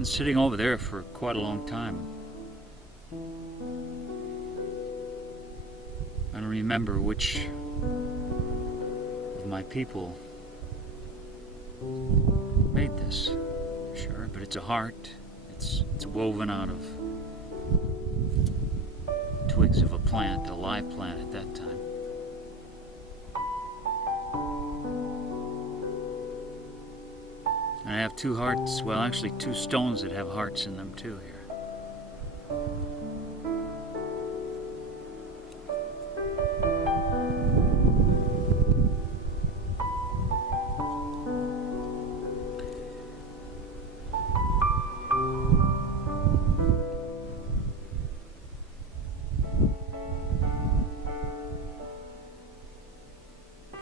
been sitting over there for quite a long time. I don't remember which of my people made this. Sure, but it's a heart. It's woven out of twigs of a plant, a live plant at that time. And I have two hearts, well actually two stones that have hearts in them too here.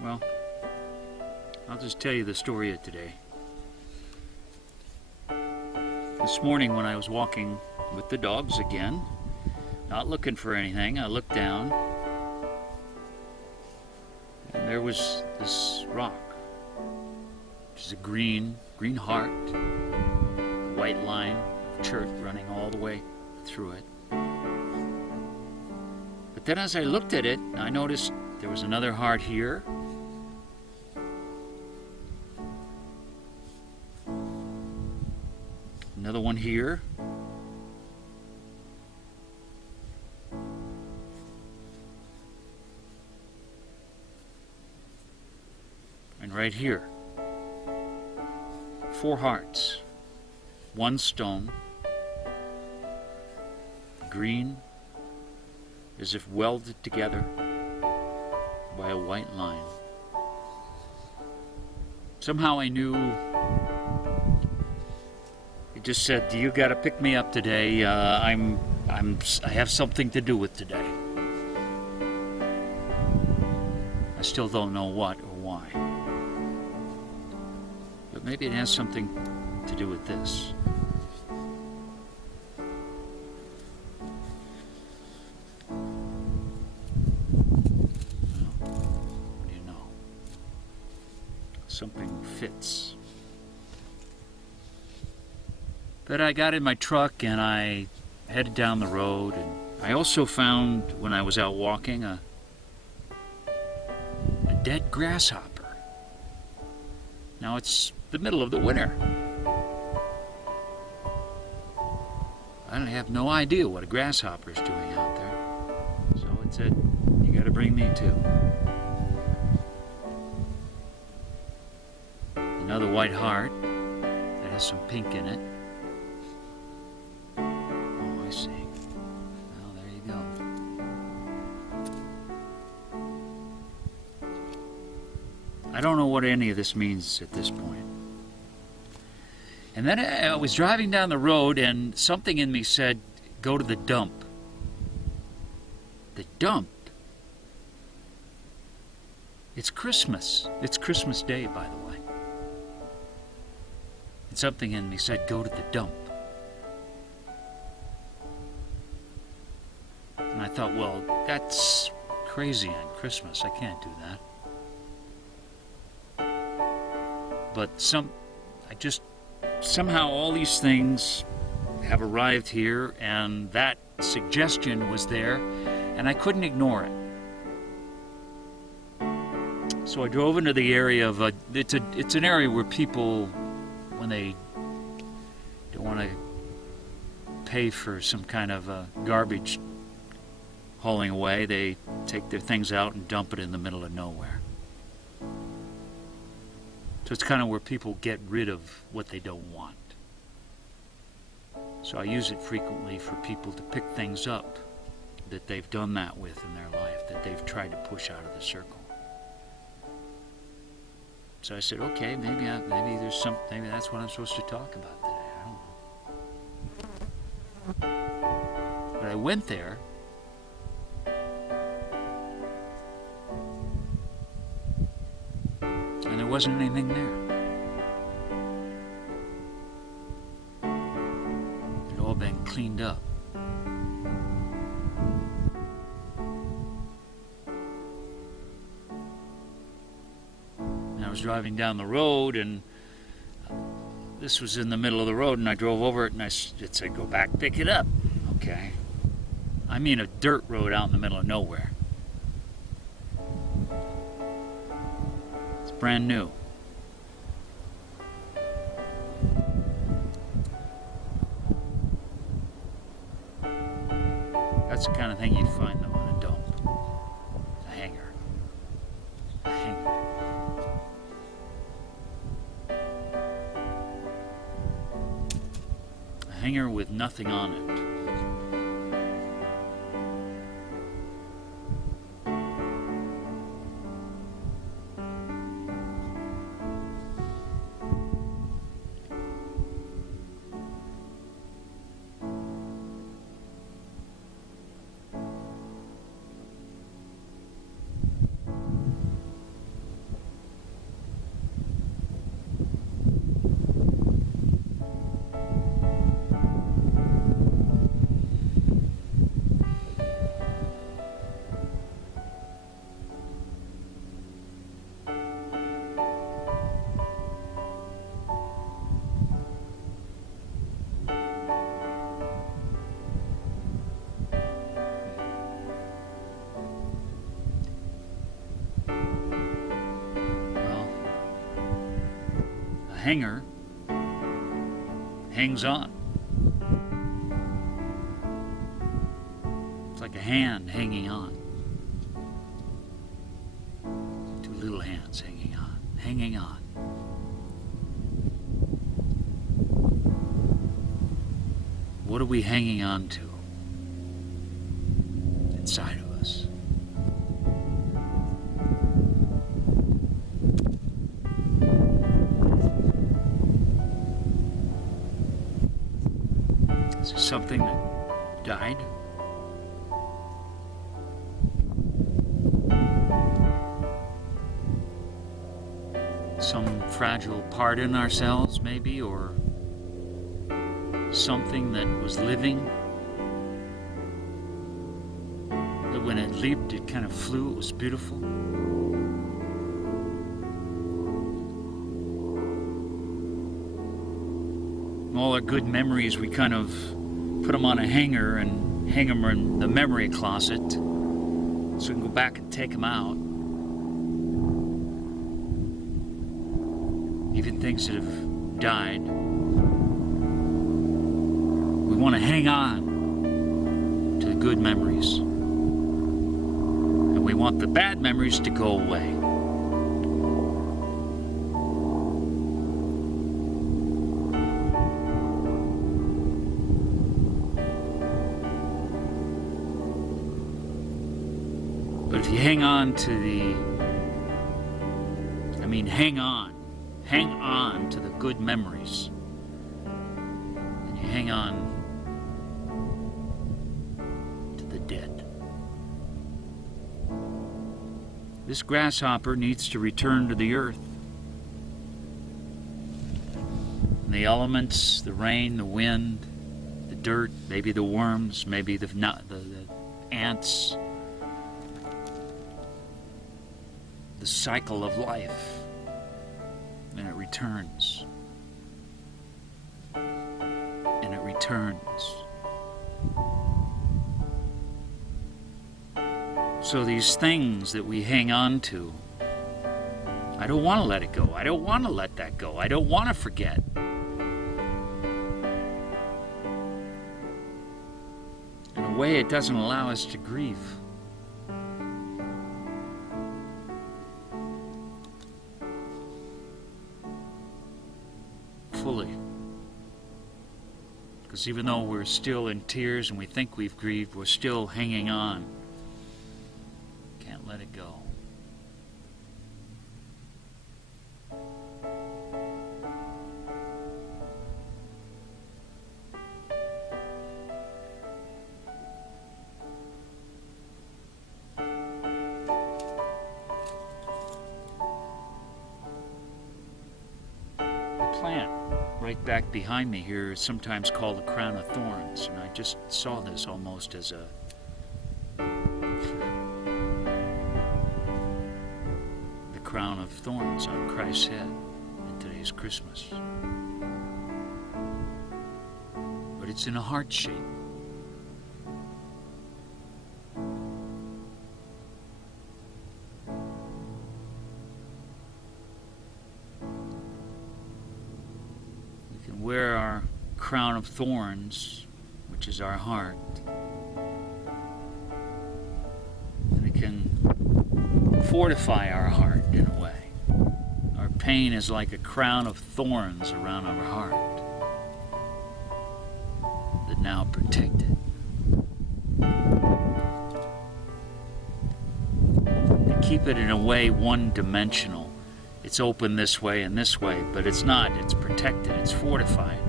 Well, I'll just tell you the story of today. This morning when I was walking with the dogs again, not looking for anything, I looked down and there was this rock, which is a green heart, a white line of chert running all the way through it. But then as I looked at it, I noticed there was another heart here, another one here, and right here. 4 hearts, 1 stone, green, as if welded together by a white line. Somehow I knew. It just said, "You got to pick me up today. I have something to do with today." I still don't know what or why, but maybe it has something to do with this. What do you know? Something fits. But I got in my truck and I headed down the road, and I also found, when I was out walking, a dead grasshopper. Now it's the middle of the winter. I have no idea what a grasshopper is doing out there. So it said, "You got to bring me too." Another white heart that has some pink in it. See. Well, there you go. I don't know what any of this means at this point. And then I was driving down the road and something in me said, "Go to the dump." The dump? It's Christmas. It's Christmas Day, by the way. And something in me said, "Go to the dump." And I thought, well, that's crazy on Christmas. I can't do that. But somehow all these things have arrived here, and that suggestion was there, and I couldn't ignore it. So I drove into the area of it's an area where people, when they don't want to pay for some kind of garbage hauling away, they take their things out and dump it in the middle of nowhere. So it's kind of where people get rid of what they don't want. So I use it frequently for people to pick things up that they've done that with in their life, that they've tried to push out of the circle. So I said, okay, maybe that's what I'm supposed to talk about today. I don't know. But I went there. And there wasn't anything there. It had all been cleaned up. And I was driving down the road, and this was in the middle of the road, and I drove over it, and it said, go back, pick it up. Okay. I mean a dirt road out in the middle of nowhere. It's brand new. That's the kind of thing you'd find though in a dump. A hanger. A hanger. A hanger with nothing on it. Hanger hangs on. It's like a hand hanging on. Two little hands hanging on, hanging on. What are we hanging on to inside of us? Is it something that died? Some fragile part in ourselves, maybe, or something that was living, that when it leaped, it kind of flew, it was beautiful. All our good memories, we kind of put them on a hanger and hang them in the memory closet so we can go back and take them out. Even things that have died. We want to hang on to the good memories. And we want the bad memories to go away. But if you hang on to hang on to the good memories, and you hang on to the dead. This grasshopper needs to return to the earth. And the elements, the rain, the wind, the dirt, maybe the worms, maybe the ants, the cycle of life, and it returns, and it returns. So these things that we hang on to, I don't want to let it go. I don't want to let that go. I don't want to forget. In a way, it doesn't allow us to grieve. Fully. Because even though we're still in tears and we think we've grieved, we're still hanging on. Can't let it go. Plant right back behind me here is sometimes called a crown of thorns, and I just saw this almost as the crown of thorns on Christ's head in today's is Christmas. But it's in a heart shape. We can wear our crown of thorns, which is our heart, and it can fortify our heart in a way. Our pain is like a crown of thorns around our heart that now protect it. To keep it in a way one-dimensional. It's open this way and this way, but it's not. It's protected. It's fortified.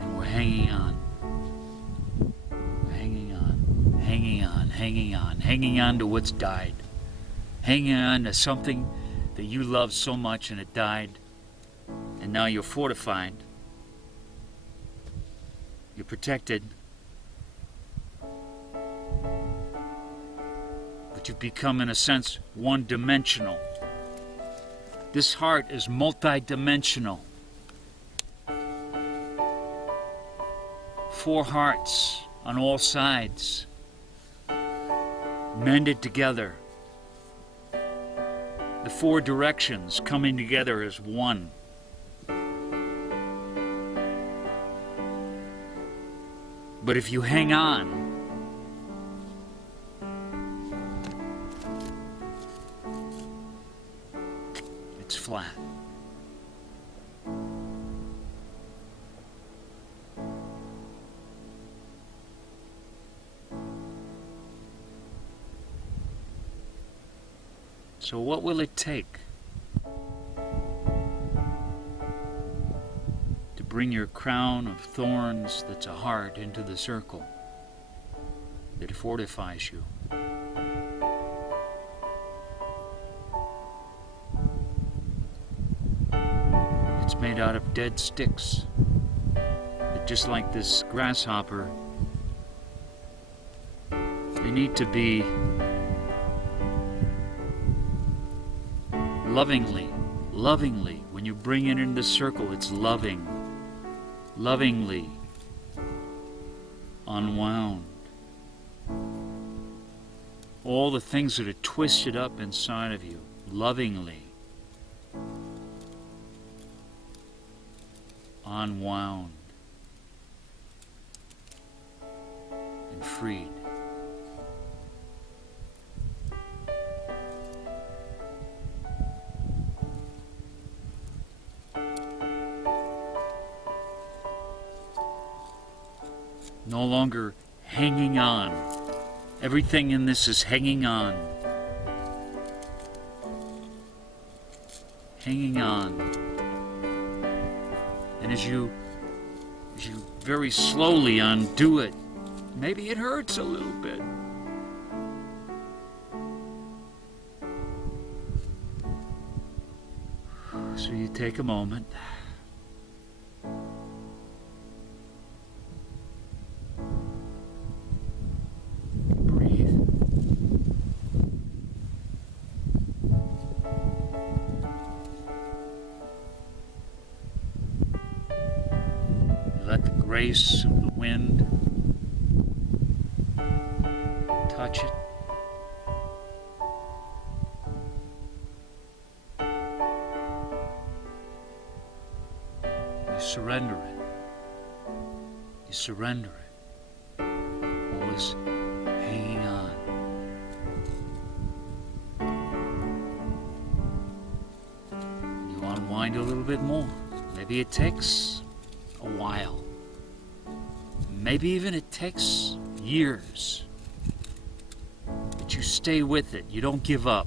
And we're hanging on. Hanging on. Hanging on. Hanging on. Hanging on to what's died. Hanging on to something that you loved so much and it died. And now you're fortified. You're protected. But you've become, in a sense, one-dimensional. This heart is multi-dimensional. 4 hearts on all sides, mended together. The 4 directions coming together as one. But if you hang on, it's flat. So what will it take to bring your crown of thorns that's a heart into the circle that fortifies you? It's made out of dead sticks that, just like this grasshopper, they need to be lovingly, when you bring it in the circle, it's lovingly unwound. All the things that are twisted up inside of you, lovingly unwound and freed. No longer hanging on. Everything in this is hanging on. Hanging on. And as you very slowly undo it, maybe it hurts a little bit. So you take a moment. Let the grace of the wind touch it. You surrender it. You surrender it. Always hanging on. You unwind a little bit more. Maybe it takes a while. Maybe even it takes years. But you stay with it. You don't give up.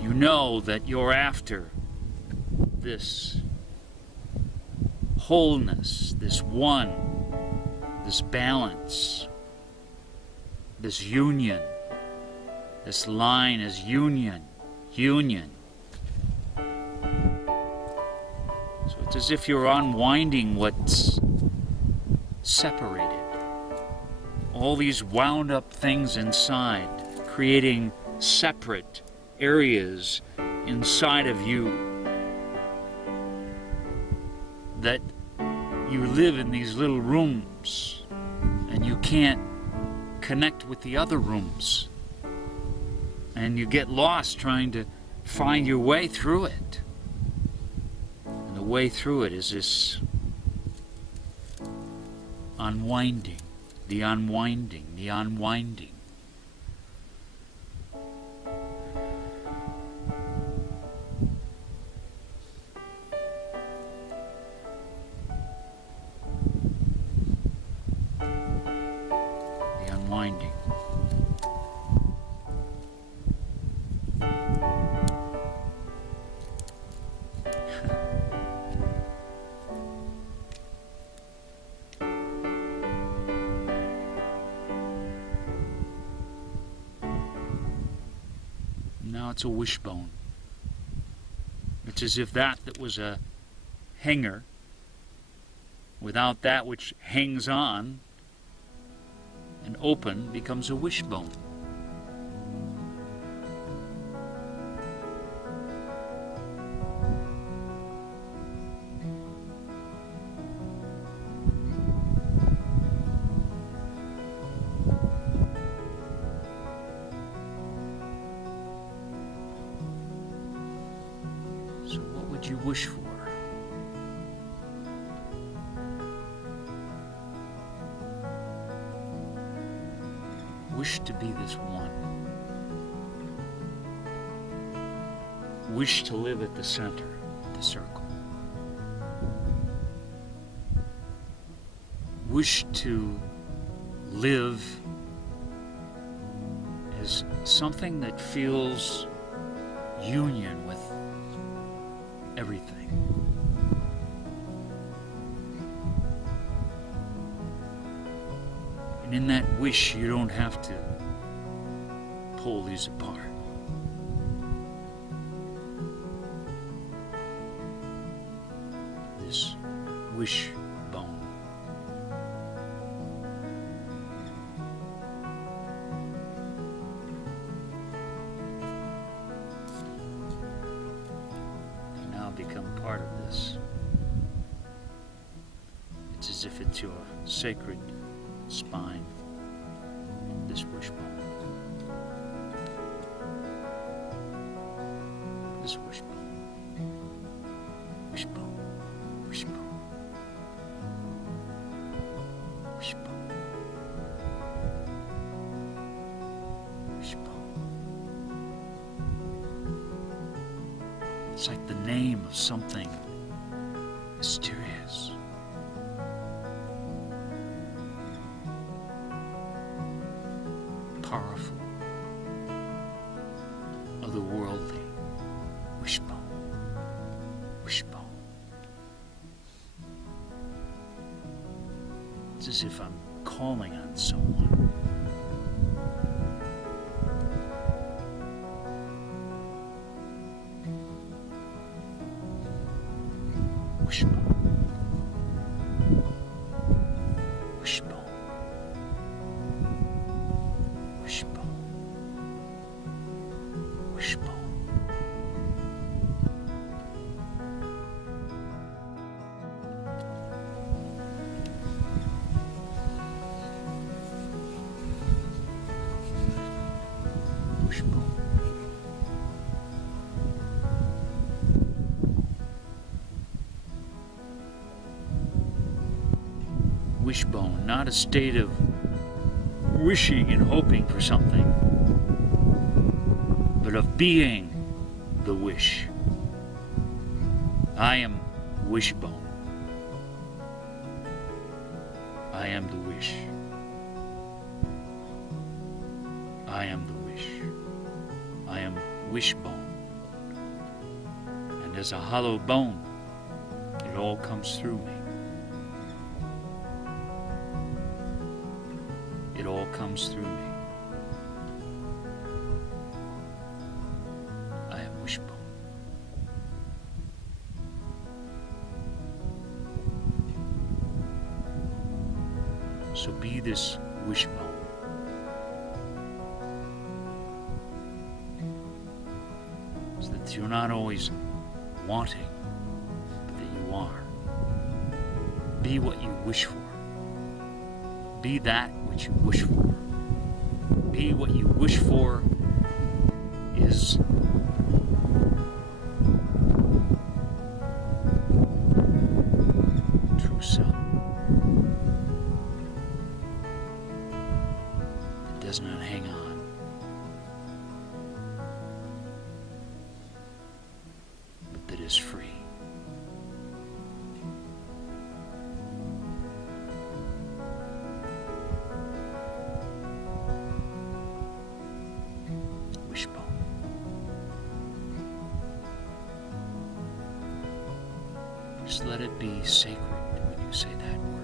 You know that you're after this wholeness, this one, this balance, this union. This line is union, union. So it's as if you're unwinding what's separated. All these wound up things inside, creating separate areas inside of you that you live in these little rooms and you can't connect with the other rooms, and you get lost trying to find your way through it. And the way through it is this unwinding, the unwinding, the unwinding. The unwinding. Now it's a wishbone. It's as if that was a hanger, without that which hangs on and open, becomes a wishbone. So what would you wish for? Wish to be this one. Wish to live at the center of the circle. Wish to live as something that feels union with everything. And in that wish, you don't have to pull these apart. This wishbone. Can now become part of this. It's as if it's your sacred spine, this wishbone. This wishbone. Wishbone. Wishbone. Wishbone. Wishbone. It's like the name of something mysterious. Powerful, otherworldly, wishbone, wishbone. It's as if I'm calling on someone. Wishbone. Wishbone. Wishbone. Wishbone. Wishbone. Wishbone, not a state of wishing and hoping for something, but of being the wish. I am wishbone. I am the wish. I am the wish. I am wishbone. And as a hollow bone, it all comes through me. It all comes through me. I am wishbone. So be this wishbone. that you're not always wanting, but that you are. Be what you wish for. Be that which you wish for. Be what you wish for is true self. It does not hang on. But that is free. Wishbone. Just let it be sacred when you say that word.